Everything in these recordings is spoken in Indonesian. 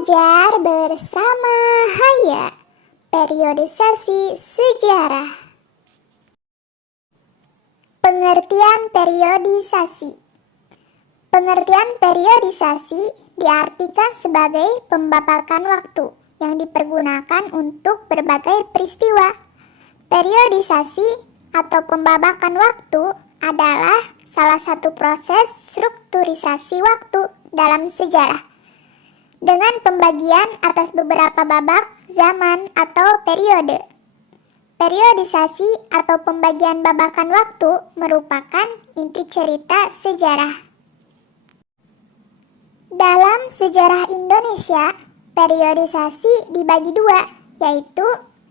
Belajar bersama Haya. Periodisasi sejarah. Pengertian periodisasi. Pengertian periodisasi diartikan sebagai pembabakan waktu yang dipergunakan untuk berbagai peristiwa. Periodisasi atau pembabakan waktu adalah salah satu proses strukturisasi waktu dalam sejarah dengan pembagian atas beberapa babak, zaman, atau periode. Periodisasi atau pembagian babakan waktu merupakan inti cerita sejarah. Dalam sejarah Indonesia, periodisasi dibagi dua, yaitu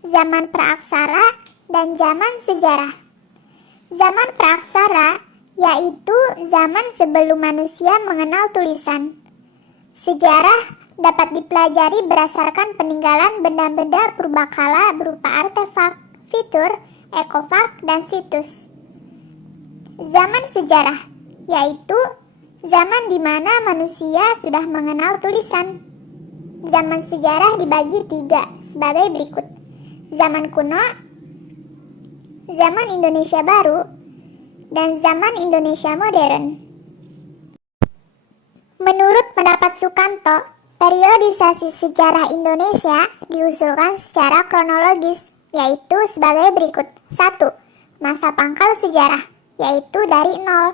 zaman praaksara dan zaman sejarah. Zaman praaksara yaitu zaman sebelum manusia mengenal tulisan. Sejarah dapat dipelajari berdasarkan peninggalan benda-benda purbakala berupa artefak, fitur, ekofak, dan situs. Zaman sejarah yaitu zaman di mana manusia sudah mengenal tulisan. Zaman sejarah dibagi tiga sebagai berikut: zaman kuno, zaman Indonesia baru, dan zaman Indonesia modern. Menurut pendapat Sukanto, periodisasi sejarah Indonesia diusulkan secara kronologis, yaitu sebagai berikut. 1. Masa pangkal sejarah, yaitu dari 0.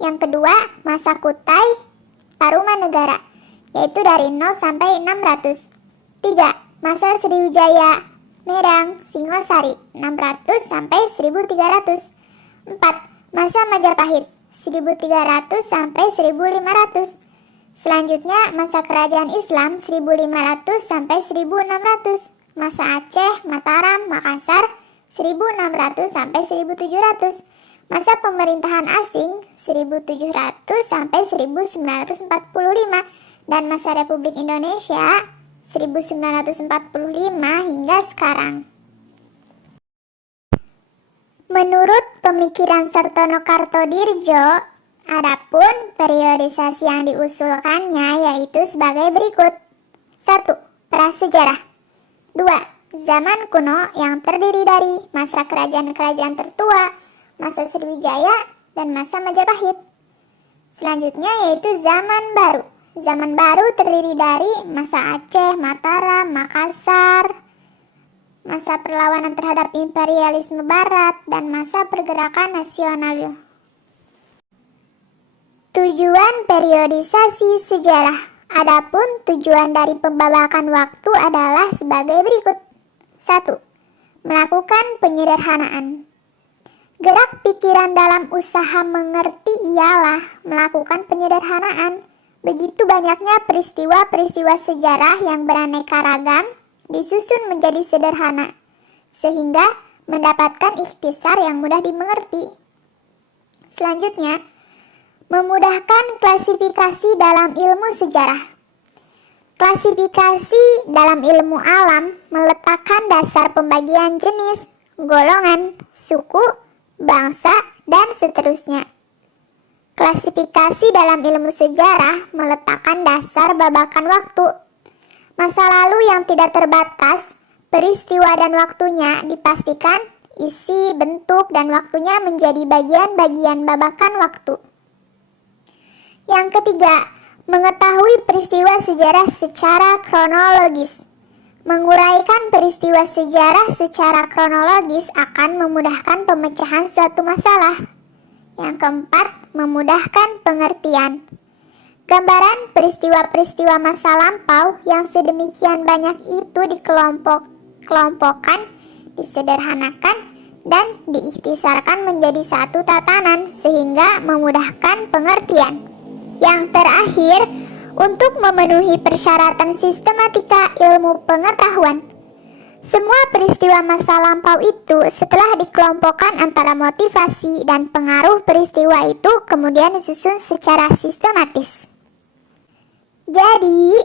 Yang kedua, masa Kutai Tarumanegara, yaitu dari 0 sampai 600. 3. Masa Sriwijaya Medang Singosari, 600 sampai 1300. 4. Masa Majapahit, 1300 sampai 1500. Selanjutnya, masa Kerajaan Islam 1500 sampai 1600. Masa Aceh, Mataram, Makassar 1600 sampai 1700. Masa pemerintahan asing 1700 sampai 1945 dan masa Republik Indonesia 1945 hingga sekarang. Menurut pemikiran Sartono Kartodirjo, adapun periodisasi yang diusulkannya yaitu sebagai berikut. 1. Prasejarah. 2. Zaman kuno yang terdiri dari masa kerajaan-kerajaan tertua, masa Sriwijaya, dan masa Majapahit. Selanjutnya yaitu zaman baru. Zaman baru terdiri dari masa Aceh, Mataram, Makassar, masa perlawanan terhadap imperialisme barat, dan masa pergerakan nasional. Tujuan periodisasi sejarah. Adapun tujuan dari pembabakan waktu adalah sebagai berikut. 1. Melakukan penyederhanaan. Gerak pikiran dalam usaha mengerti ialah melakukan penyederhanaan. Begitu banyaknya peristiwa-peristiwa sejarah yang beraneka ragam disusun menjadi sederhana, sehingga mendapatkan ikhtisar yang mudah dimengerti. Selanjutnya, memudahkan klasifikasi dalam ilmu sejarah. Klasifikasi dalam ilmu alam meletakkan dasar pembagian jenis, golongan, suku, bangsa, dan seterusnya. Klasifikasi dalam ilmu sejarah meletakkan dasar babakan waktu. Masa lalu yang tidak terbatas, peristiwa dan waktunya dipastikan isi, bentuk, dan waktunya menjadi bagian-bagian babakan waktu. Yang ketiga, mengetahui peristiwa sejarah secara kronologis. Menguraikan peristiwa sejarah secara kronologis akan memudahkan pemecahan suatu masalah. Yang keempat, memudahkan pengertian. Gambaran peristiwa-peristiwa masa lampau yang sedemikian banyak itu dikelompokkan, disederhanakan, dan diikhtisarkan menjadi satu tatanan sehingga memudahkan pengertian. Yang terakhir, untuk memenuhi persyaratan sistematika ilmu pengetahuan. Semua peristiwa masa lampau itu setelah dikelompokkan antara motivasi dan pengaruh peristiwa itu kemudian disusun secara sistematis. Jadi,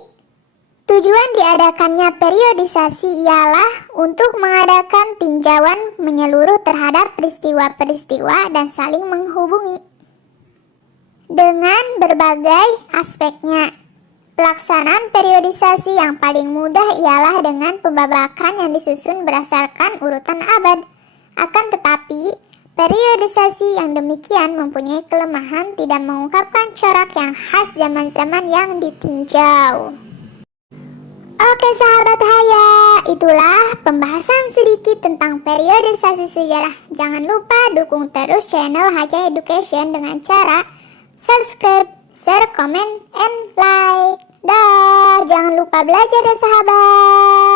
tujuan diadakannya periodisasi ialah untuk mengadakan tinjauan menyeluruh terhadap peristiwa-peristiwa dan saling menghubungi dengan berbagai aspeknya. Pelaksanaan periodisasi yang paling mudah ialah dengan pembabakan yang disusun berdasarkan urutan abad. Akan tetapi, periodisasi yang demikian mempunyai kelemahan tidak mengungkapkan corak yang khas zaman-zaman yang ditinjau. Oke sahabat Haya, itulah pembahasan sedikit tentang periodisasi sejarah. Jangan lupa dukung terus channel Haya Education dengan cara subscribe, share, comment, and like. Dah, jangan lupa belajar ya sahabat.